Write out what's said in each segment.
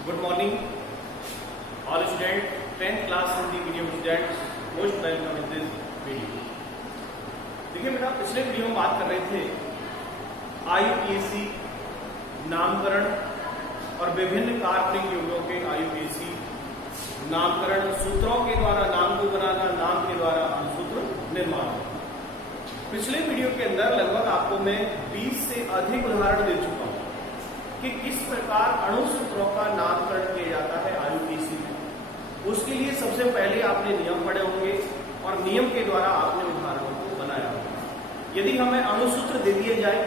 Good morning, all students. 10th class Hindi medium students, most welcome in this video. देखिए बेटा, पिछले video में बात कर रहे थे आईयूपीएसी नामकरण और विभिन्न काल्पनिक युगों के आईयूपीएसी नामकरण, सूत्रों के द्वारा नाम को बनाना, नाम के द्वारा अनुसूत्र निर्माण। पिछले वीडियो के अंदर लगभग आपको मैं 20 से अधिक उदाहरण दे चुका हूं कि किस प्रकार अणुसूत्रों का नामकरण किया जाता है आईयूपीएसी में। उसके लिए सबसे पहले आपने नियम पढ़े होंगे और नियम के द्वारा आपने उदाहरणों को बनाया होगा। यदि हमें अणुसूत्र दे दिए जाए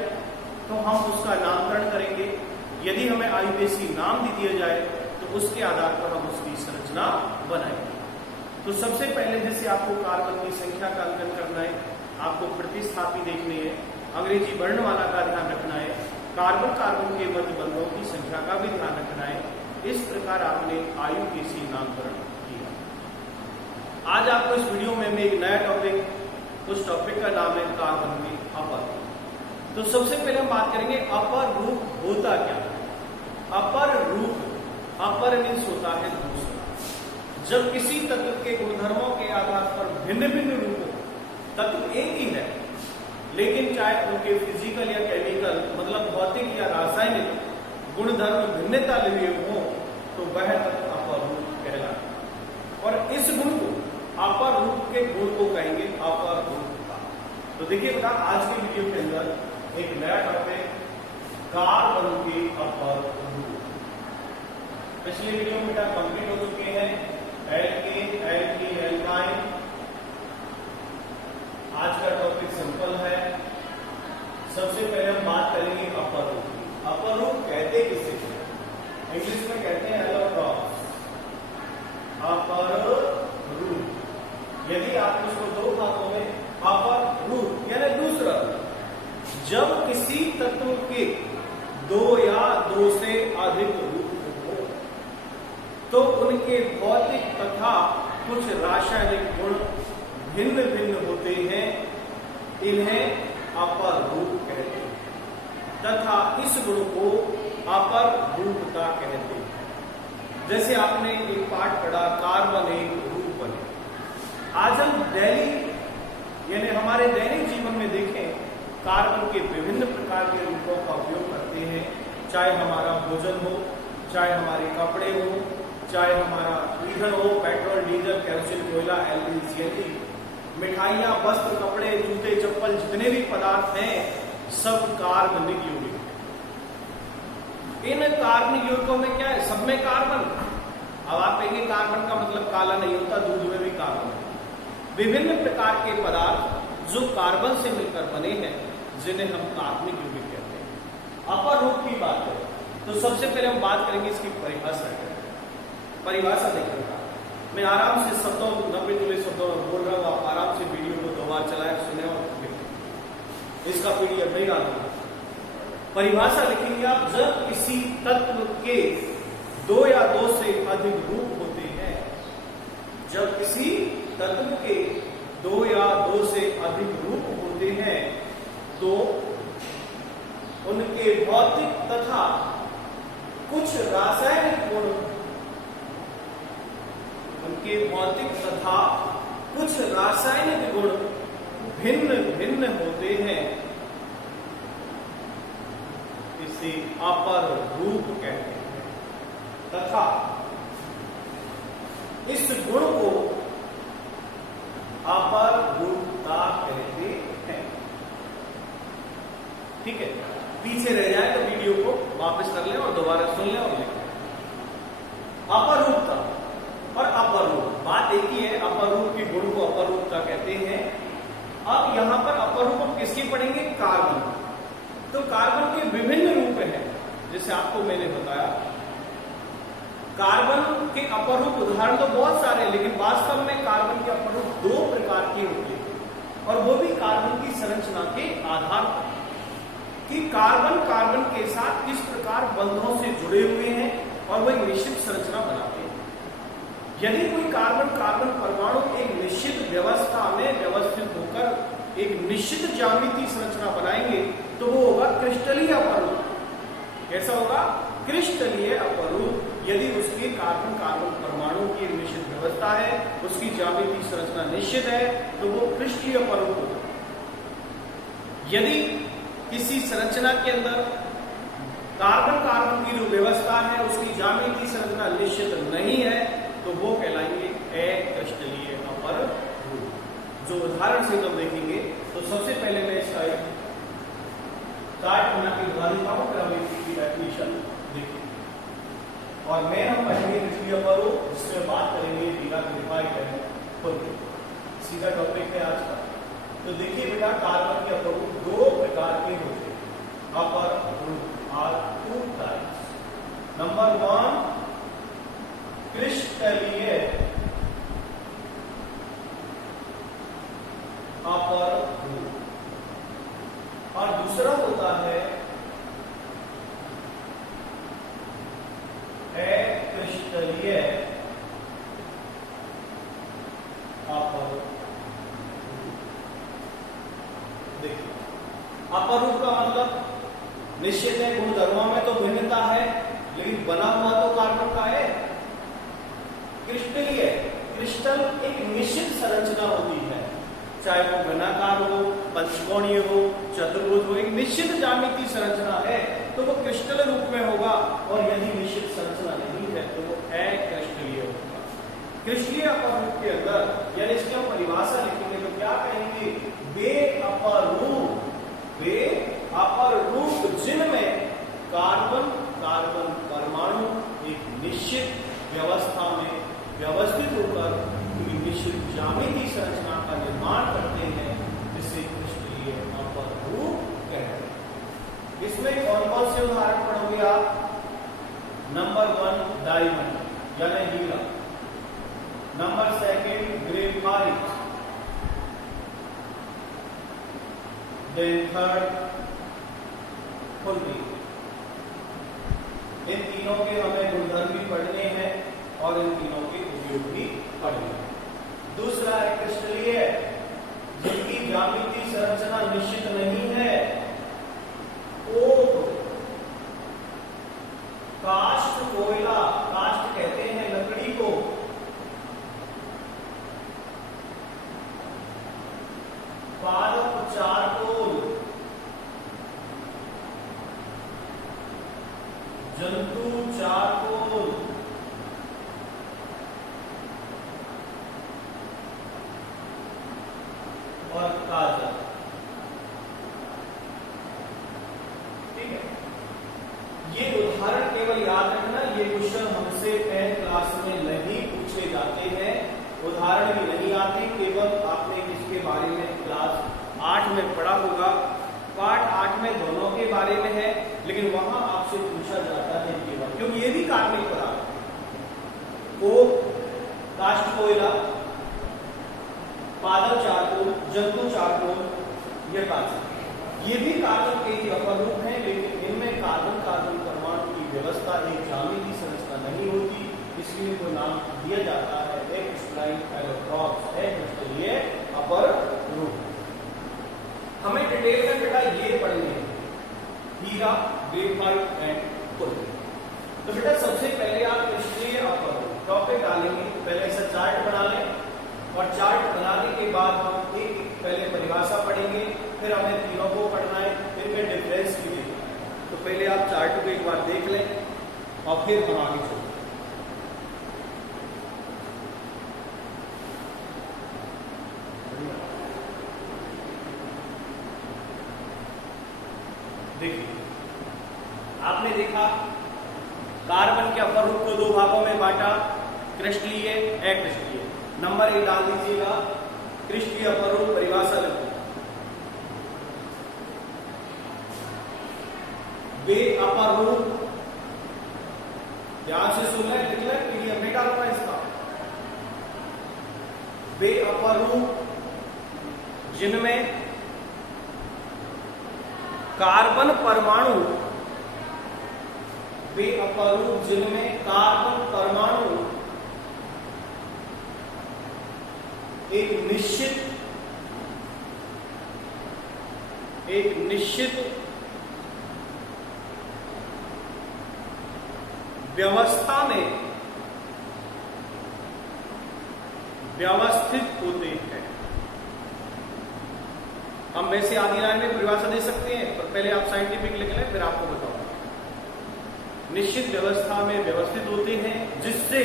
तो हम उसका नामकरण करेंगे। यदि हमें आईयूपीएसी नाम दे दिया जाए तो उसके आधार पर हम उसकी संरचना बनाएंगे। तो सबसे पहले जैसे आपको कार्बन की संख्या का अंकन करना है, आपको प्रतिस्थापी देखनी है, अंग्रेजी वर्णमाला का ध्यान रखना है, कार्बन कार्बन के मध्य बंधों की संख्या का भी ध्यान रखना है। इस प्रकार आपने आईयूपीएसी नामकरण किया। आज आपको इस वीडियो में मैं एक नया टॉपिक, उस टॉपिक का नाम है कार्बन के अपर। तो सबसे पहले हम बात करेंगे अपर रूप होता क्या है। अपर रूप, अपर मीन्स होता है दूसरा। जब किसी तत्व के गुणधर्मों के आधार पर भिन्न भिन्न रूपों, तत्व एक ही है लेकिन चाहे उनके फिजिकल या केमिकल मतलब भौतिक या रासायनिक गुणधर्म भिन्नता लिए हो तो वह तत्व अपर रूप कहलाता। और इस गुण को, अपर रूप के गुण को कहेंगे अपर रूप का। तो देखिए बेटा, आज के वीडियो के अंदर एक नया टॉपिक कार्बन के अपर रूप। पिछले वीडियो में बेटा कंप्लीट हो चुके हैं एल्केन, एल्कीन, एल्काइन। आज का टॉपिक सिंपल है। सबसे पहले हम बात करेंगे अपर रूप की। अपर रूप कहते किसे हैं? इंग्लिश में कहते हैं एलोट्रॉप्स, अपर रूप। यदि आप इसको दो भागों में अपर रूप यानी दूसरा रूप, जब किसी तत्व के दो या दो से अधिक रूप हो तो उनके भौतिक तथा कुछ रासायनिक गुण भिन्न भिन्न होते हैं, इन्हें अपर रूप कहते हैं तथा इस गुण को अपर रूपता कहते हैं। जैसे आपने एक पाठ पढ़ा कार्बन एक रूप बने। आज हम डेली यानी हमारे दैनिक जीवन में देखें, कार्बन के विभिन्न प्रकार के रूपों का उपयोग करते हैं। चाहे हमारा भोजन हो, चाहे हमारे कपड़े हो, चाहे हमारा ईंधन हो, पेट्रोल, डीजल, केरोसिन, कोयला, एलपीजी, सीएनजी, मिठाइयां, वस्त्र, कपड़े, जूते, चप्पल, जितने भी पदार्थ हैं सब कार्बनिक यौगिक। इन कार्बनिक यौगिकों में क्या है? सब में कार्बन। अब आप कहेंगे कार्बन का मतलब काला नहीं होता, दूध में भी कार्बन है। विभिन्न प्रकार के पदार्थ जो कार्बन से मिलकर बने हैं जिन्हें हम कार्बनिक यौगिक कहते हैं। अपर रूप की बात करें तो सबसे पहले हम बात करेंगे इसकी परिभाषा। परिभाषा देखिएगा, मैं आराम से शब्दों 90 तुले शब्दों में बोल रहा हूं, आप आराम से वीडियो को 2 बार चलाएं, सुने और इसका पीडीएफ नहीं डालना। परिभाषा लिखेंगे आप, जब किसी तत्व के दो या दो से अधिक रूप होते हैं, जब किसी तत्व के दो या दो से अधिक रूप होते हैं तो उनके भौतिक तथा कुछ रासायनिक गुण, उनके भौतिक तथा कुछ रासायनिक गुण भिन्न भिन्न होते हैं, इसे अपर रूप कहते हैं तथा इस गुण को अपर रूपता कहते हैं। ठीक है, पीछे रह जाए तो वीडियो को वापस कर लें और दोबारा सुन लें और लिखें। अपर रूपता और अपर रूप बात एक ही है। अपर रूप के गुण को अपर रूपता कहते हैं। अब यहां पर अपर रूप हम किसकी पढ़ेंगे? कार्बन। तो कार्बन के विभिन्न रूप हैं, जैसे आपको मैंने बताया। कार्बन के अपर रूप उदाहरण तो बहुत सारे हैं, लेकिन वास्तव में कार्बन के अपर रूप 2 प्रकार के होते हैं और वो भी कार्बन की संरचना के आधार पर कि कार्बन कार्बन के साथ किस प्रकार बंधों से जुड़े हुए हैं और वो एक निश्चित संरचना बनाते हैं। यदि कोई कार्बन कार्बन परमाणु एक निश्चित व्यवस्था में व्यवस्थित होकर एक निश्चित ज्यामितीय संरचना बनाएंगे तो वो होगा क्रिस्टलीय अपरूप। कैसा होगा? क्रिस्टलीय अपरूप। यदि उसके कार्बन कार्बन परमाणु की एक निश्चित व्यवस्था है, उसकी ज्यामितीय संरचना निश्चित है, तो वो पृष्ठीय अपरूप होगा। यदि किसी संरचना के अंदर कार्बन कार्बन की जो व्यवस्था है उसकी ज्यामितीय संरचना निश्चित नहीं है, तो वो कहलाएंगे अक्रिस्टलीय अपरूप। जो उदाहरण से हम देखेंगे, तो सबसे पहले मैं इसका एक चार्ट बना के बता देता हूं, फिर हम इसकी डेफिनेशन देखेंगे और मैं हम पढ़ेंगे पृष्ठीय अपरूप, जिसमें बात करेंगे बीटा ग्रेफाइट है खुद सीधा टॉपिक है आज का। तो देखिए बेटा, कार्बन के अपरूप दो प्रकार के होते हैं। अपरूप आर टू टाइप्स। नंबर 1 क्रिस्टलीय अपरूप और दूसरा होता है अक्रिस्टलीय अपरूप। देखिए, अपरूप का मतलब निश्चित है, गुणधर्मों में तो भिन्नता है, लेकिन बना हुआ तो कार्बन का है। क्रिस्टलीय, क्रिस्टल एक निश्चित संरचना होती है, चाहे वो घनाकार हो, पंचकोणीय हो, चतुर्भुज हो, एक निश्चित ज्यामितीय संरचना है तो वो क्रिस्टल रूप में होगा, और यदि निश्चित संरचना नहीं है तो वो अक्रिस्टलीय होगा। क्रिस्टलीय अपरूप के अंदर यानी इसकी हम परिभाषा लिखेंगे तो क्या कहेंगे? वे अपरूप जिनमें कार्बन कार्बन परमाणु एक निश्चित व्यवस्था में व्यवस्थित होकर निश्चित ज्यामितीय संरचना का निर्माण करते हैं, जिसे क्रिस्टलीय अपरूप कहते हैं। इसमें कौन कौन से उदाहरण पढ़ोगे आप? नंबर 1 डायमंड यानी हीरा, नंबर 2 ग्रेफाइट, देन 3 खुल्दी। इन तीनों के हमें गुणधर्म भी पढ़ने हैं और इन तीनों के उपयोग भी पढ़ने हैं। दूसरा है क्रिस्टलीय, जिनकी ज्यामितीय संरचना निश्चित नहीं है। ओक, काष्ठ कोयला, काष्ठ कहते हैं लकड़ी को, पादप चारकोल, जंतु चारकोल, और काजल। ठीक है, ये उदाहरण केवल याद रखना, ये क्वेश्चन हमसे 10th क्लास में नहीं पूछे जाते हैं, उदाहरण भी नहीं आते, केवल आपने इसके बारे में क्लास 8 में पढ़ा होगा। पार्ट 8 में दोनों के बारे में है, लेकिन वहां आपसे पूछा जाता है केवल, क्योंकि ये भी कार्बनिक पदार्थ, काष्ठ कोयला, पादप चारकोल, जंतु चारकोल, ये काजल, ये भी कार्बन के ही अपरूप हैं, लेकिन इनमें कार्बन कार्बन परमाणु की व्यवस्था एक ज्यामितीय संरचना नहीं होती, इसलिए इनको नाम दिया जाता है क्रिस्टलीय अपरूप। हमें डिटेल में बेटा ये पढ़ने हैं, हीरा, ग्रेफाइट एंड खुल्दी। तो बेटा सबसे पहले आप क्रिस्टलीय अपरूप टॉपिक डालेंगे, पहले ऐसा चार्ट बना लें, और चार्ट बनाने के बाद हम एक पहले परिभाषा पढ़ेंगे, फिर हमें तीनों को पढ़ना है, फिर मैं डिफरेंस भी देखना है। तो पहले आप चार्ट को एक बार देख लें और फिर हम आगे चलते हैं। देखिए, आपने देखा कार्बन के अपरूप को दो भागों में बांटा, क्रिस्टलीय, अक्रिस्टलीय। नंबर 1 डाल दीजिएगा, क्रिस्टलीय अपरूप परिभाषा लिखो। वे अपरूप, ध्यान से सुन ले, लिख ले, पीडीएफ में डालूंगा इसका। वे अपरूप जिनमें कार्बन परमाणु, वे अपरूप जिनमें कार्बन परमाणु एक निश्चित व्यवस्था में व्यवस्थित होते हैं। हम वैसे आधी लाइन में परिभाषा दे सकते हैं, पर पहले आप साइंटिफिक लिख लें, फिर आपको बताऊंगा। निश्चित व्यवस्था में व्यवस्थित होते हैं, जिससे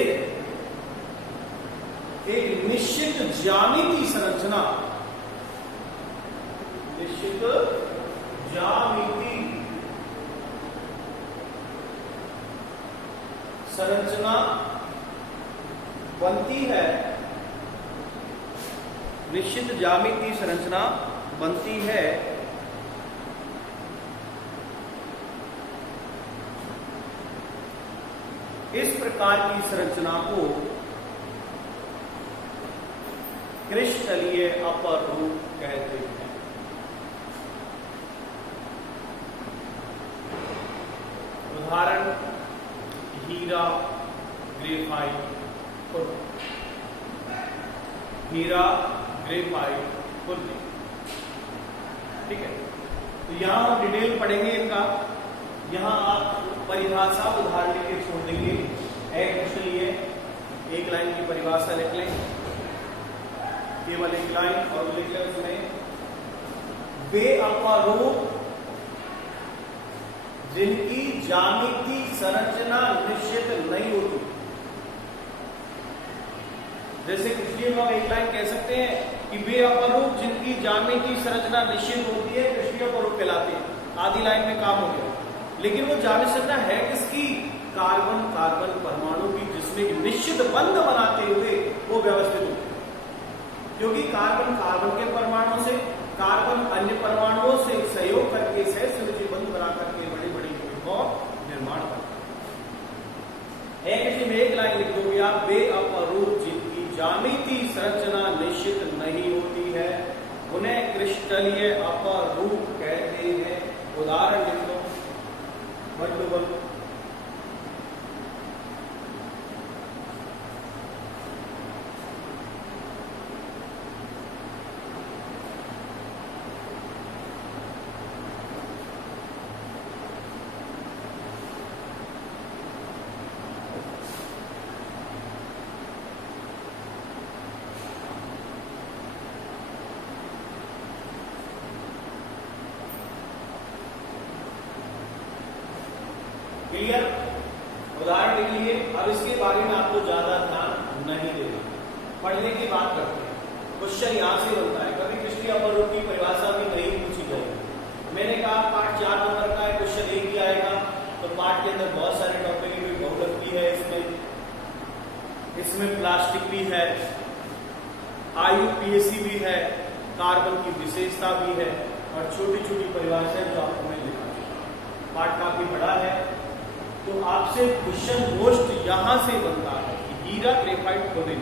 एक निश्चित ज्यामिति संरचना, निश्चित ज्यामिति संरचना बनती है, निश्चित ज्यामिति संरचना बनती है। इस प्रकार की संरचना को क्रिस्टलीय अपर रूप कहते हैं। उदाहरण हीरा, ग्रेफाइट, खुरदरी। हीरा, ग्रेफाइट, खुरदरी। ठीक है, तो यहां हम डिटेल पढ़ेंगे इनका। यहां आप परिभाषा उदाहरण लिख छोड़ देंगे। एक क्वेश्चन लिए एक लाइन की परिभाषा लिख लें, केवल एक लाइन, और लिख लें उसमें वे अपरूप जिनकी ज्यामिति संरचना निश्चित नहीं होती। जैसे कृष्णीय में एक लाइन कह सकते हैं कि वे अपरूप जिनकी ज्यामिति संरचना निश्चित होती है कृष्णीय अपरूप कहलाते हैं। आधी लाइन में काम हो गया। लेकिन वो ज्यामिति संरचना है किसकी? कार्बन कार्बन परमाणु की, जिसमें एक निश्चित बंध बनाते हुए वो व्यवस्थित होते हैं। क्योंकि कार्बन कार्बन के परमाणुओं से, कार्बन अन्य परमाणुओं से सहयोग करके सहसंयोजी बंध बना करके बड़ी बड़ी यूनिटों का निर्माण करते हैं। एक लाइन लिख दोगे आप, वे अपरूप जिनकी ज्यामिति संरचना निश्चित नहीं होती है उन्हें क्रिस्टलीय अपरूप कहते हैं। उदाहरण लिख दो, बंधुबल, क्लियर? उदाहरण के लिए अब इसके बारे में आपको ज्यादा ध्यान नहीं देना, पढ़ने की बात करते हैं। क्वेश्चन यहां से बनता है, कभी क्रिस्टलीय अपरूप की परिभाषा भी नहीं पूछी जाएगी। मैंने कहा पार्ट 4 नंबर का है, क्वेश्चन एक ही आएगा। तो पार्ट के अंदर बहुत सारे टॉपिक की बहुलक भी है, इसमें प्लास्टिक भी है, IUPAC भी है, कार्बन की विशेषता भी है, और छोटी छोटी परिभाषाएं जो आपको मैं लिखा। पार्ट काफी बड़ा है, तो आपसे क्वेश्चन मोस्ट यहां से बनता है कि हीरा, ग्रेफाइट, खुरदरी।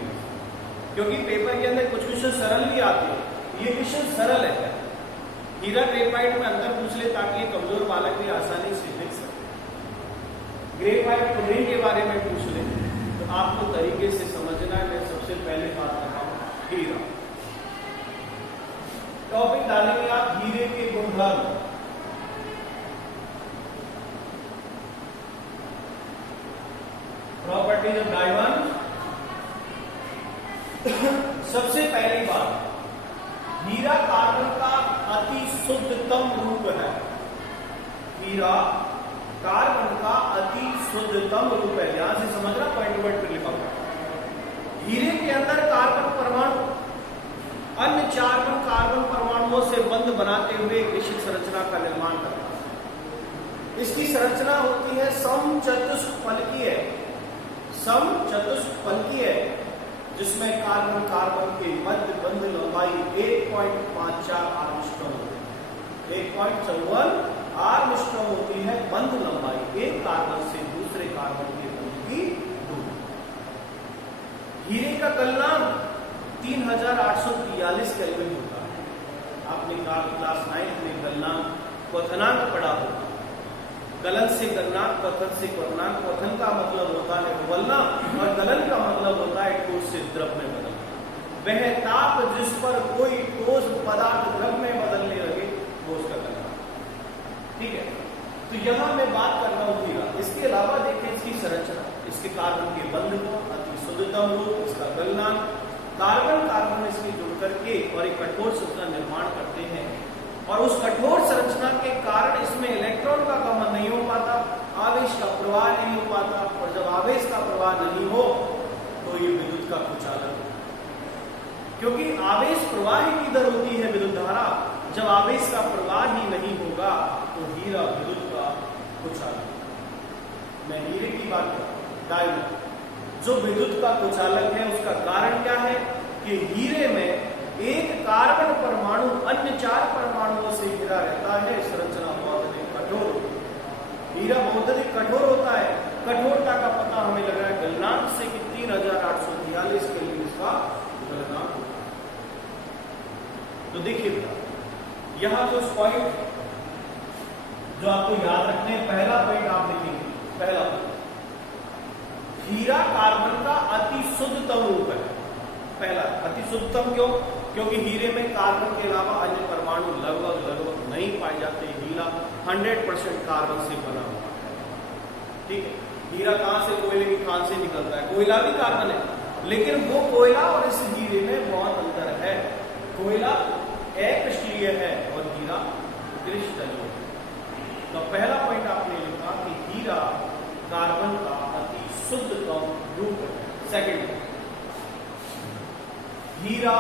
क्योंकि पेपर के अंदर कुछ क्वेश्चन सरल भी आते हैं, ये क्वेश्चन सरल है। हीरा ग्रेफाइट में अंतर पूछ ले ताकि ये कमजोर बालक भी आसानी से लिख सके। ग्रेफाइट, खुरदरी के बारे में पूछ ले तो आपको तरीके से समझना है। मैं सबसे पहले बात कर रहा हूं हीरा। टॉपिक डालेंगे आप हीरे के गुणधर्म। Properties of diamond. सबसे पहली बात, हीरा कार्बन का अति शुद्धतम रूप है। हीरा कार्बन का अति शुद्धतम रूप है। यहां से समझना, पॉइंट वर्ड पर लिखा हुआ। हीरे के अंदर कार्बन परमाणु अन्य कार्बन परमाणुओं से बंध बनाते हुए निश्चित संरचना का निर्माण करता है। इसकी संरचना होती है समचतुष्फलकीय, समचतुष्फलकीय, जिसमें कार्बन कार्बन के मध्य बंध लंबाई 1.54 आर्मस्ट्रॉन्ग होती है। 1.54 आर्मस्ट्रॉन्ग होती है बंध लंबाई, एक कार्बन से दूसरे कार्बन के बंध की दूरी। हीरे का गलनांक 3843 केल्विन होता है। आपने क्लास 9 में गलनांक क्वथनांक पढ़ा होगा। गलन से गलनांक, क्वथन से क्वथनांक। क्वथन का मतलब होता है उबलना और गलन का मतलब होता है ठोस से द्रव में बदलना। वह ताप जिस पर कोई ठोस पदार्थ द्रव में बदलने लगे वो उसका गलनांक। ठीक है, तो यहां मैं बात कर रहा हूं हीरा। इसके अलावा देखें इसकी संरचना, इसके कार्बन के बंध को अति शुद्धतम रूप, इसका गलनांक, कार्बन कार्बन इसके जुड़ करके और एक कठोर संरचना निर्माण करते हैं और उस कठोर संरचना के कारण इसमें इलेक्ट्रॉन का गमन नहीं हो पाता, आवेश का प्रवाह नहीं हो पाता और जब आवेश का प्रवाह नहीं हो तो ये विद्युत का कुचालक, क्योंकि आवेश प्रवाह की दर होती है विद्युत धारा, जब आवेश का प्रवाह ही नहीं होगा तो हीरा विद्युत का कुचालक। मैं हीरे की बात कर रहा हूं, डायमंड जो विद्युत का कुचालक है उसका कारण क्या है कि हीरे में एक कार्बन परमाणु अन्य 4 परमाणुओं से घिरा रहता है, संरचना बहुत अधिक कठोर होती है। हीरा बहुत अधिक कठोर होता है, कठोरता का पता हमें लग रहा है गलनांक से कि 3843 केल्विन इसका गलनांक होता है। तो देखिए बेटा यहां कुछ पॉइंट जो आपको याद रखने हैं। पहला पॉइंट आप लिखेंगे, पहला पॉइंट हीरा कार्बन का अति शुद्धतम रूप है। पहला अति शुद्धतम क्यों? क्योंकि हीरे में कार्बन के अलावा अन्य परमाणु लगभग नहीं पाए जाते। हीरा 100% कार्बन से बना हुआ है, ठीक है। हीरा कहां से? कोयले की खान से निकलता है, कोयला भी कार्बन है, लेकिन वो कोयला और इस हीरे में बहुत अंतर है। कोयला अक्रिस्टलीय है और हीरा क्रिस्टलीय है। तो पहला पॉइंट आपने लिखा कि हीरा कार्बन का अति शुद्धतम रूप है। सेकंड, हीरा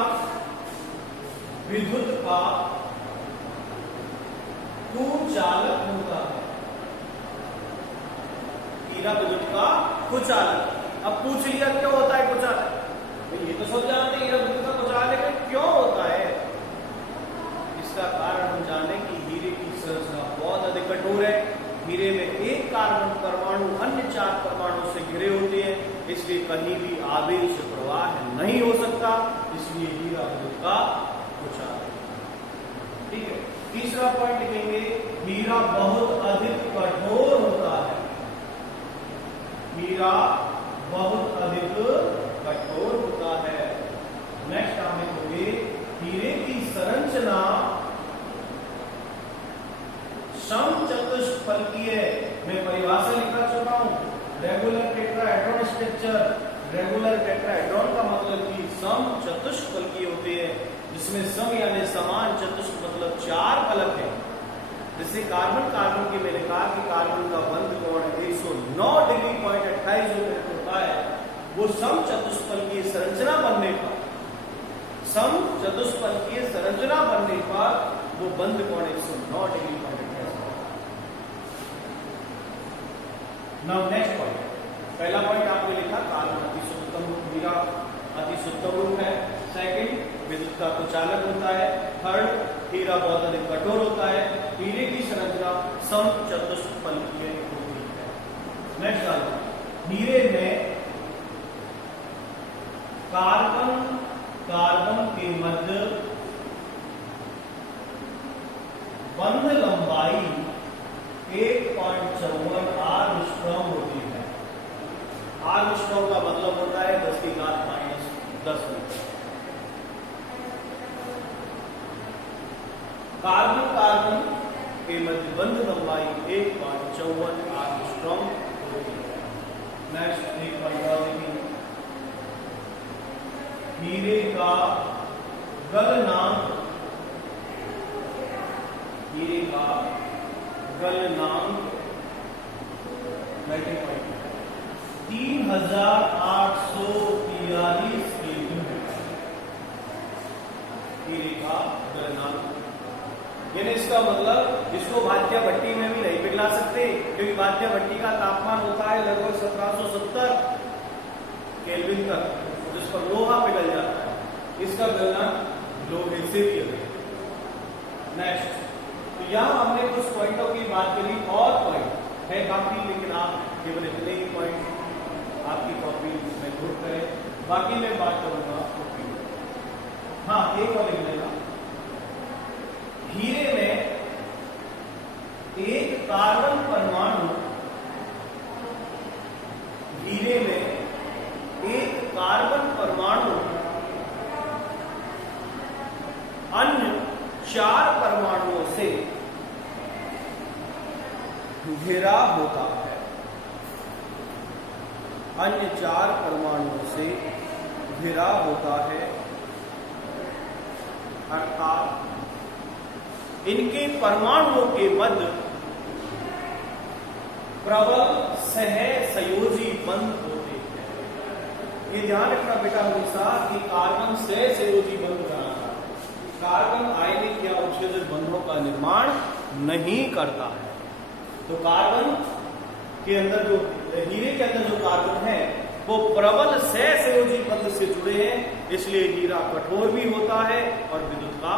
विद्युत का कुचालक होता है। हीरा विद्युत का कुचालक। अब पूछ लिया क्यों होता है कुचालक? ये तो सब जानते हैं हीरा विद्युत का कुचालक क्यों होता है। इसका कारण हम जाने कि हीरे की संरचना बहुत अधिक कठोर है। हीरे में एक कार्बन परमाणु अन्य 4 परमाणु से घिरे होते हैं, इसलिए कहीं भी आवेश प्रवाह नहीं हो सकता, इसलिए हीरा विद्युत का कुचालक। ठीक है। तीसरा पॉइंट लिखेंगे, हीरा बहुत अधिक कठोर होता है। हीरा बहुत अधिक कठोर होता है। नेक्स्ट आप लिखोगे, हीरे की संरचना समचतुष्फलकीय। मैं परिभाषा लिखा चुका हूं, regular tetrahedron structure. Regular tetrahedron का मतलब कि समचतुष्फलकीय होते हैं, जिसमें सम यानी समान, चतुष्क मतलब 4 फलक है। जैसे कार्बन कार्बन की मैंने कहा कि कार्बन का बंध कोण 109 डिग्री पॉइंट 28 मिनट होता है, वो समचतुष्फलकीय संरचना बनने पर, समचतुष्फलकीय संरचना बनने पर वो बंध कोण 109 degree point 28। Now next point, पहला पॉइंट आपने लिखा कार्बन अति शुद्धतम रूप, हीरा अति शुद्धतम रूप है। सेकंड, विद्युत का कुचालक होता है। थर्ड, हीरा बहुत अधिक कठोर होता है। हीरे की संरचना समचतुष्फलकीय होती है। नेक्स्ट डालो, हीरे में कार्बन कार्बन के मध्य बंध लंबाई 1.54 आर्मस्ट्रॉन्ग होती है। आर्मस्ट्रॉन्ग का मतलब होता है 10⁻⁻10 मीटर। कार्बन कार्बन के मध्य बंध लंबाई 1.54 आर्मस्ट्रॉन्ग होती है। नेक्स्ट एक पॉइंट और देखेंगे, हीरे का गलनांक, हीरे का गलनांक 3843 केल्विन है। हीरे का गलनांक यानी इसका मतलब इसको भात्या भट्टी में भी नहीं पिघला सकते, क्योंकि भात्या भट्टी का तापमान होता है लगभग 1770 केल्विन तक, जिस पर लोहा पिघल जाता है। इसका गलनांक लोहे से भी अधिक। नेक्स्ट, तो यहां हमने कुछ पॉइंटों की बात करी, और पॉइंट है काफी, लेकिन आप केवल इतने ही पॉइंट आपकी कॉपी में नोट करें, बाकी मैं बात करूंगा। हाँ, एक और लिख लेना, हीरे में एक कार्बन परमाणु, हीरे में एक कार्बन परमाणु अन्य 4 परमाणुओं से घिरा होता है, अन्य 4 परमाणुओं से घिरा होता है, अर्थात इनके परमाणुओं के मध्य प्रबल सहसंयोजी बंध होते हैं। ये ध्यान रखना बेटा हमेशा कि कार्बन सहसंयोजी बंध बनाता है, कार्बन आयनिक या उत्सर्जक बंधों का निर्माण नहीं करता है। तो कार्बन के अंदर जो हीरे के अंदर जो कार्बन है वो प्रबल सहसंयोजी बंध से जुड़े हैं, इसलिए हीरा कठोर भी होता है और विद्युत का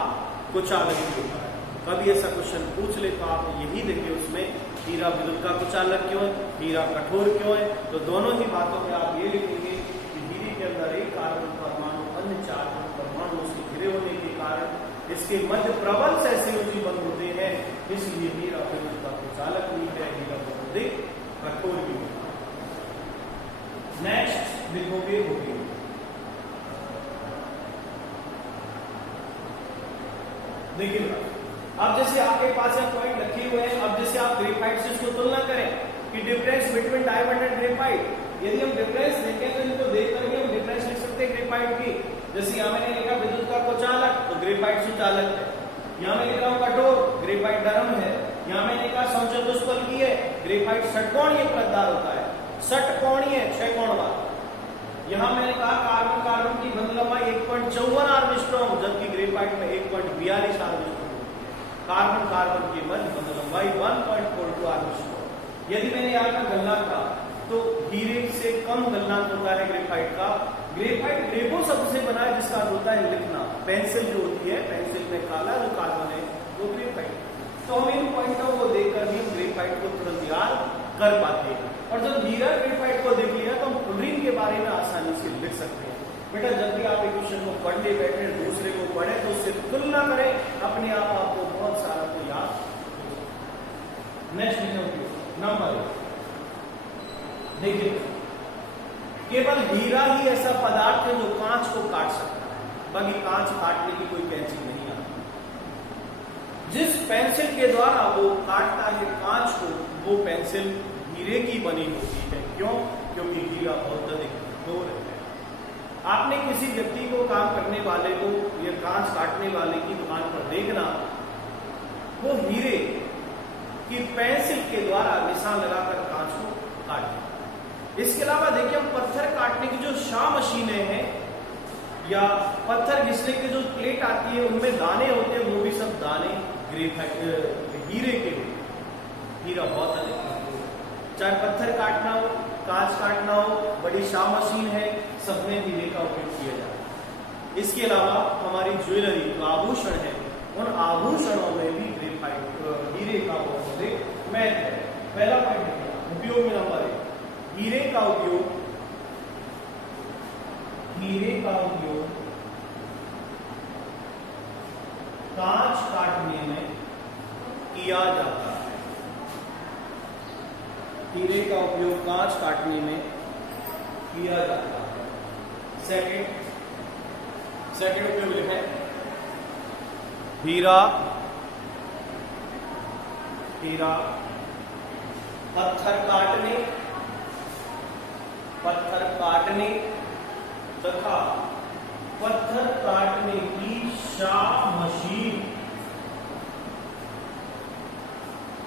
कुचालक भी होता है। कभी ऐसा क्वेश्चन पूछ ले तो आप यही देखिए उसमें हीरा विद्युत का कुचालक क्यों है, हीरा कठोर क्यों है। तो दोनों ही बातों में आप ये लिखेंगे कि हीरे के अंदर एक कार्बन परमाणु अन्य 4 परमाणुओं से घिरे होने के कारण इसके मध्य प्रबल सहसंयोजी बंध होते हैं, इसलिए हीरा विद्युत का कुचालक भी है, हीरा बहुत अधिक कठोर भी है। नेक्स्ट लिखोगे ओपियम। देखिए अब जैसे आपके पास पॉइंट रखे हुए हैं, अब जैसे आप ग्रेफाइट से इसको तुलना करें कि difference between diamond and graphite, यदि हम डिफरेंस देखें तो इनको देख करके हम डिफरेंस लिख सकते हैं ग्रेफाइट की। जैसे यहाँ मैंने लिखा विद्युत का कुचालक तो ग्रेफाइट सुचालक है, यहाँ मैं लिख रहा हूँ कठोर, ग्रेफाइट नरम है, यहाँ मैंने लिखा समचतुष्फलकीय है, ग्रेफाइट षटकोणीय फलकदार होता है, षटकोणीय 6 कोण वाला। यहाँ मैंने कहा कार्बन कार्बन की बंध लंबाई 1.54 आर्मस्ट्रॉन्ग, जबकि ग्रेफाइट में 1.42 आर्मस्ट्रॉन्ग। कार्बन कार्बन की बंध लंबाई 1.42 आर्मस्ट्रॉन्ग। यदि मैंने यहाँ का गलनांक कहा तो हीरे से कम गलनांक होता है ग्रेफाइट का। ग्रेफाइट ग्रेफो शब्द से बना है जिसका अर्थ होता है लिखना। पेंसिल जो होती है, पेंसिल में काला जो कार्बन है वो ग्रेफाइट। तो हम इन पॉइंटों को देखकर भी ग्रेफाइट को तुरंत याद कर पाते हैं, और जब हीरा ग्रेफाइट को देख लिया तो हम क्लोरीन के बारे में आसानी से लिख सकते हैं। बेटा जब भी आप एक क्वेश्चन को पढ़ने बैठे दूसरे को पढ़े तो उससे तुलना करें, अपने आप आपको बहुत सारा को याद। नेक्स्ट नंबर देखिए, केवल हीरा ही ऐसा पदार्थ है जो कांच को काट सकता है, बाकी कांच काटने की कोई कैंची नहीं आती। जिस पेंसिल के द्वारा वो काटता है कांच को, वो पेंसिल हीरे की बनी होती है। क्यों? क्योंकि हीरा बहुत अधिक कठोर है। आपने किसी व्यक्ति को, काम करने वाले को या कांच काटने वाले की दुकान पर देखना, वो हीरे की पेंसिल के द्वारा निशान लगाकर कांच को काटे। इसके अलावा देखिए हम पत्थर काटने की जो शा मशीनें हैं या पत्थर घिसने की जो प्लेट आती है उनमें दाने होते हैं, वो भी सब दाने ग्रेफाइट हीरे के होते हैं। हीरा बहुत अधिक, चाहे पत्थर काटना हो, कांच काटना हो, बड़ी शा मशीन है, सब में हीरे का उपयोग किया जाता है। इसके अलावा हमारी ज्वेलरी जो आभूषण है, उन आभूषणों में भी ग्रेफाइट हीरे का बहुत अधिक महत्व है। पहला पॉइंट उपयोग में नंबर 1, हीरे का उपयोग कांच काटने में किया जाता है। हीरे का उपयोग कांच काटने में किया जाता है। सेकंड उपयोग लिखें, हीरा पत्थर काटने तथा पत्थर काटने की शा मशीन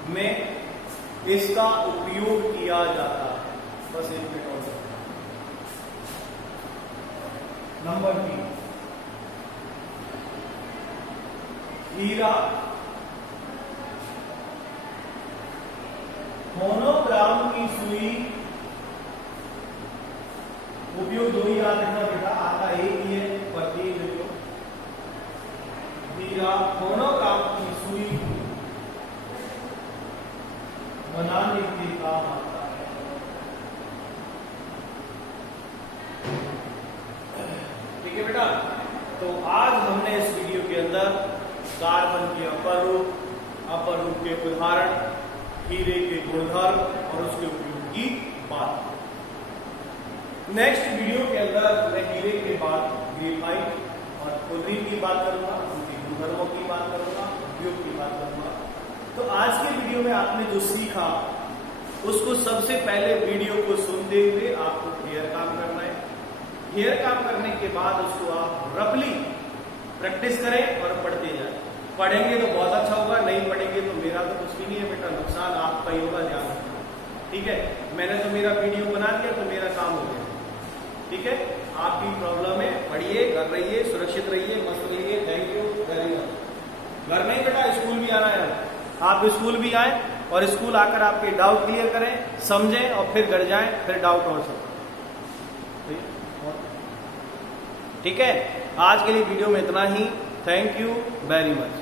में इसका उपयोग किया जाता है। बस एक मिनट और। नंबर 3, हीरा मोनोग्राम की सुई, उपयोग 2 ही याद रखना बेटा, आता एक ही है, प्रतीक लिखो। हीरा मोनोग्राम की सुई बनाने के काम आता है। ठीक है बेटा, तो आज हमने इस वीडियो के अंदर कार्बन के अपर रूप के उदाहरण, हीरे के गुणधर्म और उसके उपयोग की बात। नेक्स्ट वीडियो के अंदर मैं हीरे के बाद ग्रेफाइट और क्लोरीन की बात करूंगा, उनके गुणधर्मों की बात करूंगा, उपयोग की बात करूंगा। तो आज के वीडियो में आपने जो सीखा उसको सबसे पहले वीडियो को सुनते हुए आपको हेयर काम करना है। हेयर काम करने के बाद उसको आप रफली प्रैक्टिस करें और पढ़ते जाएं। पढ़ेंगे तो बहुत अच्छा होगा, नहीं पढ़ेंगे तो मेरा तो कुछ भी नहीं है बेटा, नुकसान आपका ही होगा, ध्यान रखना। ठीक है, मैंने तो मेरा वीडियो बना दिया तो मेरा काम हो गया। ठीक है, आपकी प्रॉब्लम है, पढ़िए, घर रहिए, सुरक्षित रहिए, मस्त रहिए। Thank you very much. घर नहीं बेटा, स्कूल भी आना है। आप स्कूल भी आए और स्कूल आकर आपके डाउट क्लियर करें, समझें और फिर घर जाएं, फिर डाउट और सब। ठीक है, आज के लिए वीडियो में इतना ही। Thank you very much.